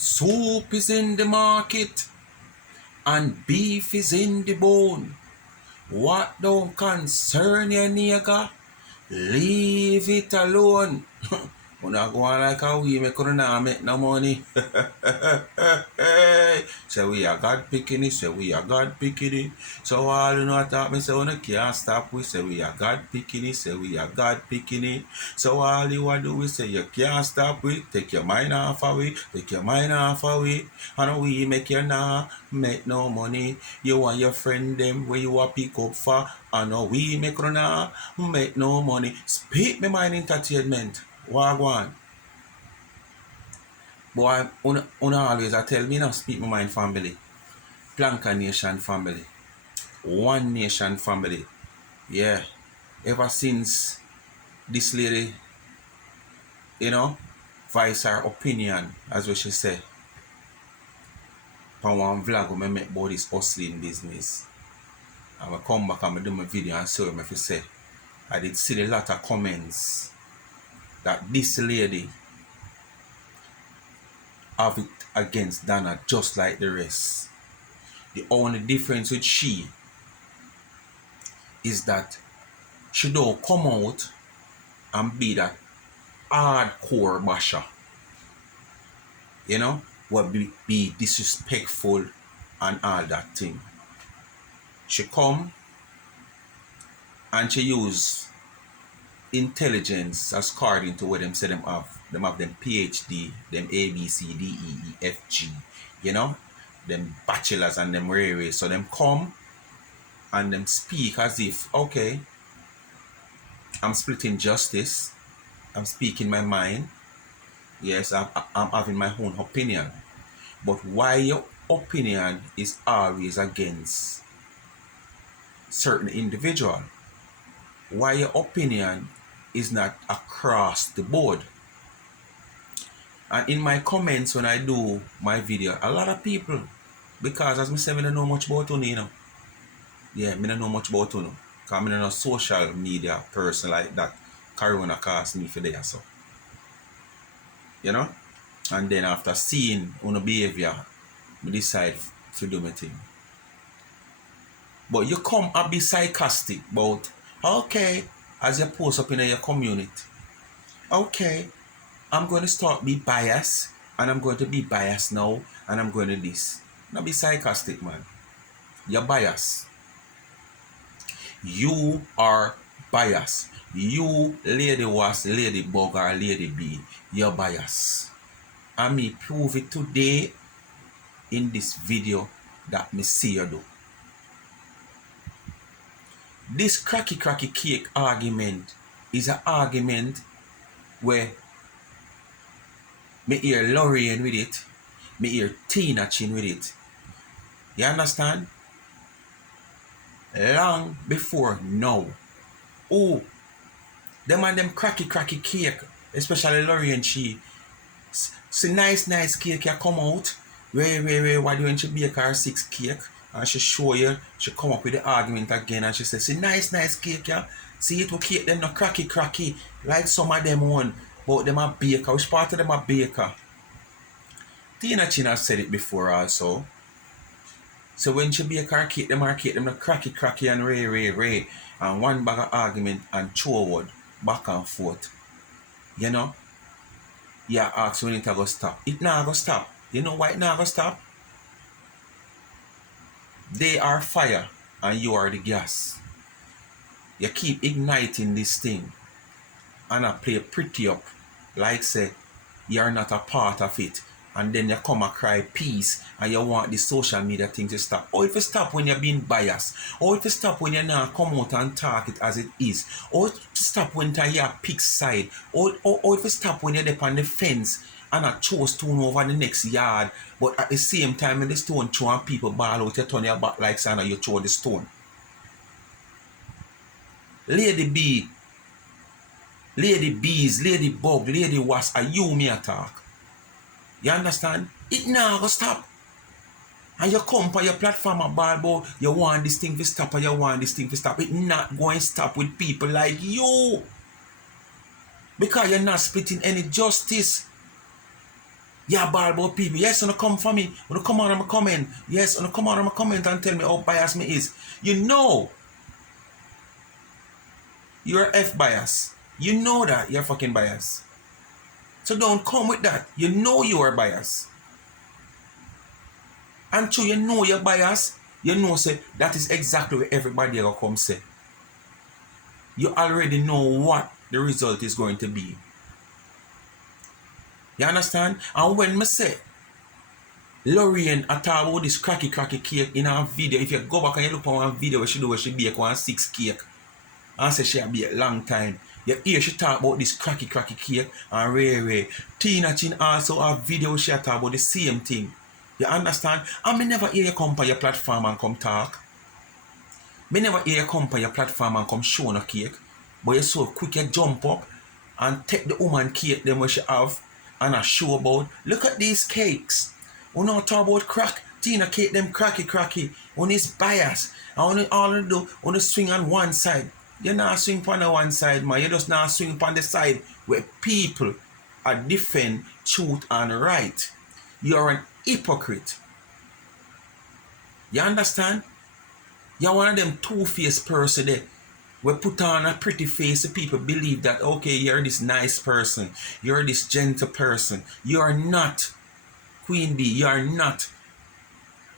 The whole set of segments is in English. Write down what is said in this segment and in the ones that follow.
Soup is in the market and beef is in the bone. What don't concern you, nigga? Leave it alone. Una go on like a we make not make no money. Say we are God picking it, say we are God picking it. So all you know talk me say una can't stop we say we are God picking it, say we are God picking it. So all you want do is say you can't stop we, take your mind off of we, take your mind off of we. And we make you nah make no money. You and your friend them where you a pick up for, and we make nah make no money. Speak me mind entertainment. Wagwan. Boy, una always I tell me now speak my mind family. Planka Nation family. One Nation family. Yeah. Ever since this lady, voice her opinion, as what she say. On one vlog when I make about this hustling business. And I come back and I do my video and show me if you say. I did see a lot of comments that this lady have it against Dana just like the rest. The only difference with she is that she don't come out and be that hardcore basher. What be disrespectful and all that thing. She come and she use intelligence as according to what them say them have. Them have them PhD, them A, B, C, D, E, E, F, G, them bachelors and them rare. So them come and them speak as if, okay, I'm splitting justice, I'm speaking my mind, yes, I'm having my own opinion. But why your opinion is always against certain individual? Why your opinion is not across the board? And in my comments when I do my video, a lot of people, because as I say, I don't know much about you, Yeah, I don't know much about you. Because I'm not a social media person like that. Corona cost me for there, so. And then after seeing your behavior, I decide to do my thing. But you come and be sarcastic about, okay, as you post up in your community, okay, I'm going to start be biased, and I'm going to be biased now, and I'm going to this. Now be sarcastic, man. You're biased. You are biased. You, Lady Wasp, Lady Bug, or Lady B, you're biased. And me prove it today in this video that me see you do. This cracky cake argument is an argument where me hear Lorraine with it, me hear Tina Chin with it. You understand? Long before now. Oh, them and them cracky cake, especially Lorraine, she see nice cake you come out. Where, why don't you bake her 6 cake? And she show you, she come up with the argument again and she says, see nice cake, yeah. See it will cake them no cracky, like some of them one, but them a baker. Which part of them a baker? Tina Chin has said it before also. So when she bake her cake them no cracky and ray. And one bag of argument and forward, back and forth. Yeah, ask when it go stop. It not go stop. You know why it not go stop? They are fire and you are the gas. You keep igniting this thing and I play pretty up like say you're not a part of it, and then you come and cry peace and you want the social media thing to stop. Or if you stop when you're being biased, or if you stop when you not come out and talk it as it is, or if you stop when you pick side, or if you stop when you're up on the fence and I throw stone over the next yard, but at the same time when the stone throw and people ball out, you turn your back like Santa, you throw the stone. Lady B, Lady Bees, Lady Bug, Lady Wasp, are you me attack? You understand? It now go stop. And you come for your platform a ball, but you want this thing to stop or you want this thing to stop. It not going to stop with people like you. Because you're not splitting any justice. Yeah, ball about people. Yes, wanna come for me. Wanna come on and comment. Yes, wanna come on and comment and tell me how biased me is. You know you're F bias. You know that you're fucking biased. So don't come with that. You know you are biased. And so you know you're biased, you know say that is exactly what everybody will come say. You already know what the result is going to be. You understand? And when me say Lorraine I talk about this cracky cake in a video, if you go back and you look at one video where she bake one 6 cake and say she bake a long time, you hear she talk about this cracky cake and Ray. Tina Chin also have video where she talk about the same thing. You understand? And me never hear you come on your platform and come talk. Me never hear you come on your platform and come show no cake. But you so quick you jump up and take the woman cake them where she have and I show about. Look at these cakes. We not talk about crack. Tina cake them cracky. When it's bias. And all you do, when you swing on one side. You not swing on the one side, man. You just not swing on the side where people are defend truth and right. You're an hypocrite. You understand? You're one of them two-faced person there. We put on a pretty face so people believe that, okay, you're this nice person. You're this gentle person. You're not. Queen Bee, you're not.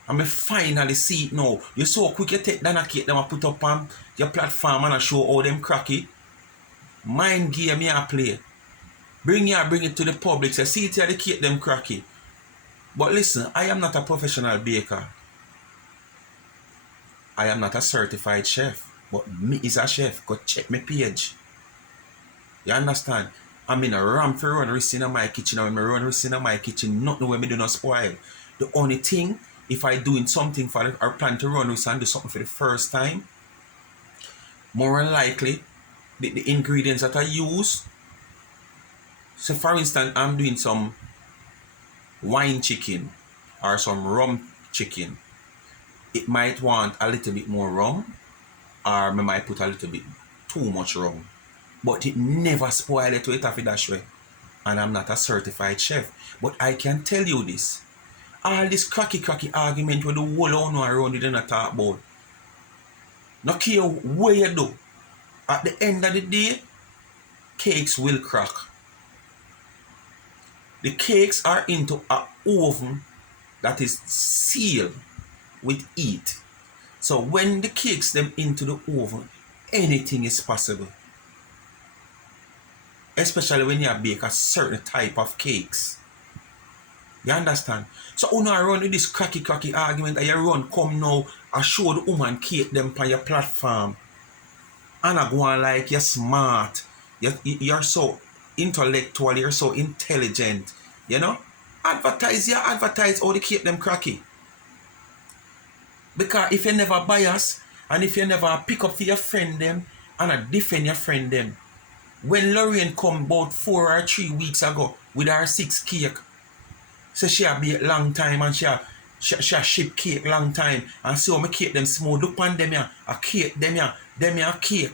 And me finally see it now. You're so quick you take that cake them and put up on your platform and I show all them cracky. Mind game you play. Bring it to the public. Say, see it here the cake them cracky. But listen, I am not a professional baker. I am not a certified chef. But me is a chef. Go check my page. You understand? I'm in a ram for run risk in my kitchen. And when I run risk in my kitchen, nothing where me do not spoil. The only thing, if I doing something for it or plan to run risk and do something for the first time, more than likely, the ingredients that I use. So for instance, I'm doing some wine chicken or some rum chicken. It might want a little bit more rum, or I might put a little bit too much rum. But it never spoil it to it after that way. And I'm not a certified chef. But I can tell you this. All this cracky argument with the whole owner around it and talk about. No care what you do. At the end of the day, cakes will crack. The cakes are into an oven that is sealed with heat. So when the cakes them into the oven, anything is possible. Especially when you bake a certain type of cakes. You understand? So you know run with this cracky argument and you run come now and show the woman cake them on your platform. And I go on like you're smart. You're so intellectual, you're so intelligent. You know? Advertise all the cake them cracky. Because if you never bias and if you never pick up for your friend them and defend your friend them, when Lorraine come about 4 or 3 weeks ago with her 6 cake, so she a bake long time and she a ship cake long time and so me cake them smooth. Look on them here, a cake them here cake.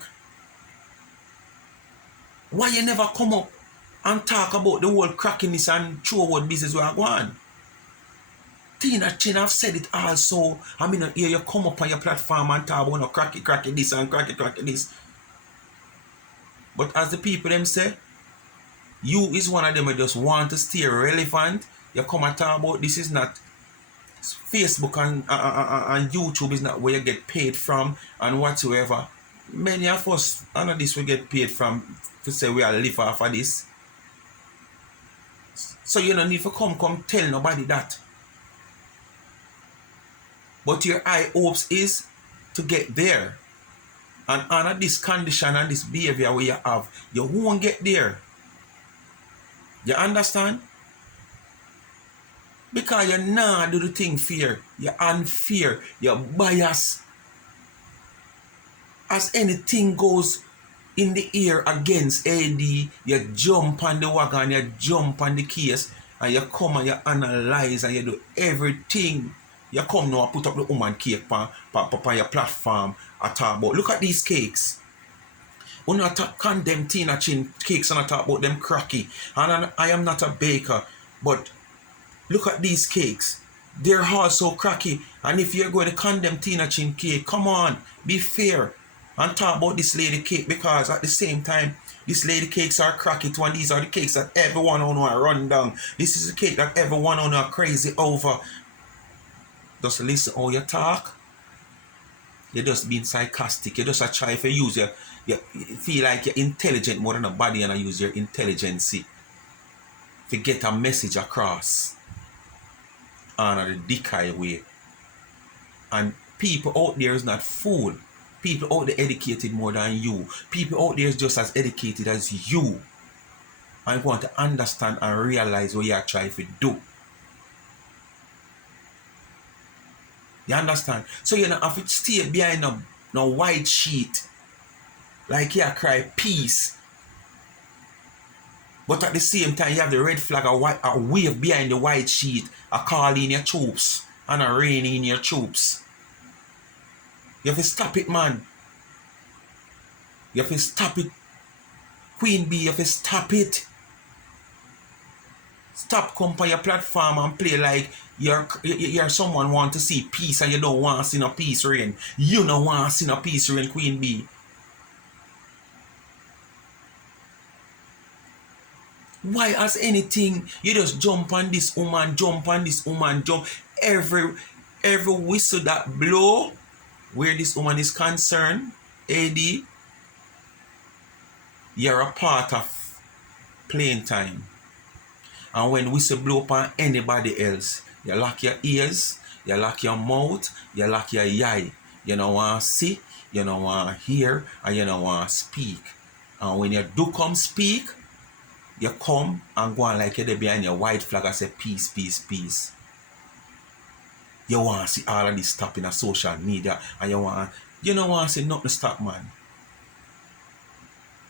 Why you never come up and talk about the whole crackiness and show what business we are going? Tina Chin have said it also. I mean, here you come up on your platform and talk about no cracky this and cracky this. But as the people them say, you is one of them who just want to stay relevant. You come and talk about this is not Facebook and YouTube is not where you get paid from and whatsoever. Many of us under this we get paid from to say we are live off of this. So you don't need to come tell nobody that. But your high hopes is to get there. And under this condition and this behavior where you have, you won't get there. You understand? Because you not do the thing fair. You're unfair. You're biased. As anything goes in the air against AD, you jump on the wagon, you jump on the case, and you come and you analyze and you do everything. You come now and put up the woman cake on your platform and talk about. Look at these cakes. When you condemn Tina Chin cakes and I talk about them cracky. And I am not a baker, but Look at these cakes. They're all so cracky. And if you're going to condemn Tina Chin cake, come on, be fair. And talk about this lady cake, because at the same time, these lady cakes are cracky too, and these are the cakes that everyone on are run down. This is the cake that everyone on are crazy over. Just listen how you talk. You're just being sarcastic. You just a try to use you feel like you're intelligent more than a body, and I use your intelligence to get a message across on a decay way. And people out there is not fool. People out there educated more than you. People out there is just as educated as you. I want to understand and realize what you are trying to do. You understand? So you don't have to stay behind no white sheet like you cry peace. But at the same time, you have the red flag a wave behind the white sheet, a call in your troops and a rain in your troops. You have to stop it, man. You have to stop it. Queen Bee, you have to stop it. Stop come on your platform and play like you're someone want to see peace and you don't want to see no peace reign. You don't want to see no peace reign, Queen Bee. Why as anything, you just jump on this woman, jump. Every whistle that blow where this woman is concerned, AD, you're a part of playing time. And when whistle blow upon anybody else, you lock your ears, you lock your mouth, you lock your eye. You don't want to see, you don't want to hear, and you don't want to speak. And when you do come speak, you come and go on like you're there behind your white flag and say peace, peace, peace. You want to see all of this stuff in a social media, and you don't want to see nothing stop, man.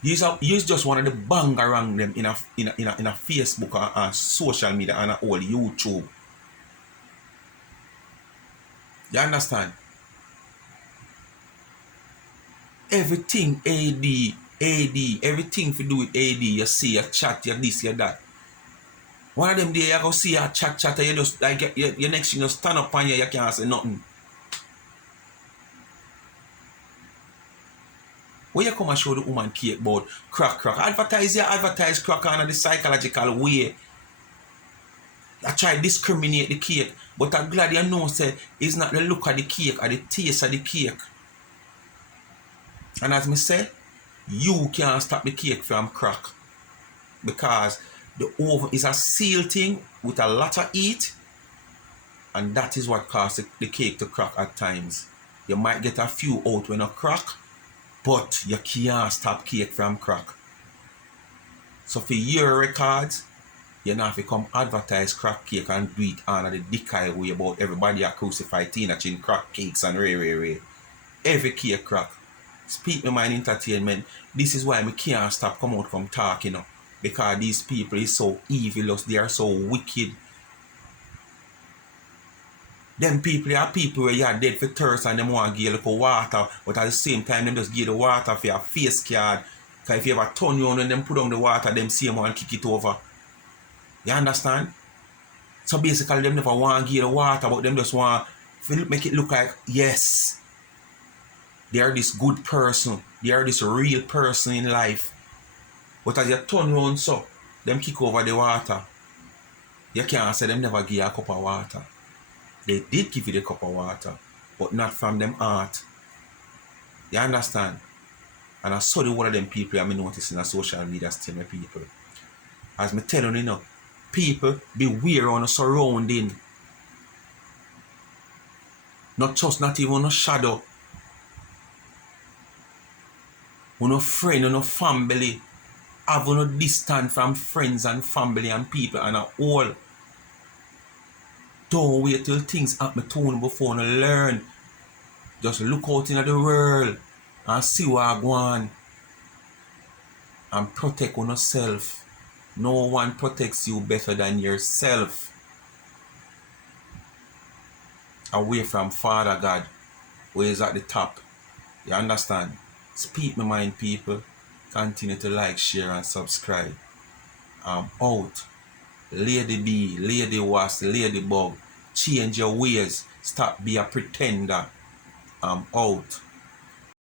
You just want to bang around them in a Facebook and social media and all YouTube. You understand? Everything AD, everything to do with AD, you see, you chat, you this, you that. One of them day you go see you chat, and you just like your next thing you stand up and you can't say nothing. When you come and show the woman cake about crack, advertise crack on the psychological way. I try to discriminate the cake, but I'm glad you know say it's not the look of the cake or the taste of the cake. And as me say, you can't stop the cake from crack, because the oven is a sealed thing with a lot of heat, and that is what causes the cake to crack at times. You might get a few out when it crack, but you can't stop cake from crack. So for your records, you not have to come advertise crack cake and do it on the decay way about everybody a crucify Tina Chin crack cakes and ray. Every cake crack. Speak my mind entertainment. This is why I can't stop come out from talking, you know, because these people is so evil, they are so wicked. Them people are people where you are dead for thirst and them want to give you a little water, but at the same time them just give the water for your face card. Because if you ever turn you on and them put down the water, them same one kick it over. You understand? So basically them never want to give the water, but them just want to make it look like, yes, they are this good person, they are this real person in life. But as you turn around so, them kick over the water. You can't say them never give you a cup of water. They did give you the cup of water, but not from them heart. You understand? And I saw the one of them people I'm noticing on social media still my people. As me telling you now, people beware on a surrounding. Not even on a shadow. On a friend, on a family. Have no distance from friends and family and people and all. Don't wait till things happen to you before you learn. Just look out into the world and see what go on. And protect yourself. No one protects you better than yourself. Away from Father God, who is at the top. You understand? Speak my mind, people. Continue to like, share, and subscribe. I'm out. Lady bee, lady wasp, ladybug, change your ways. Stop be a pretender. I'm out.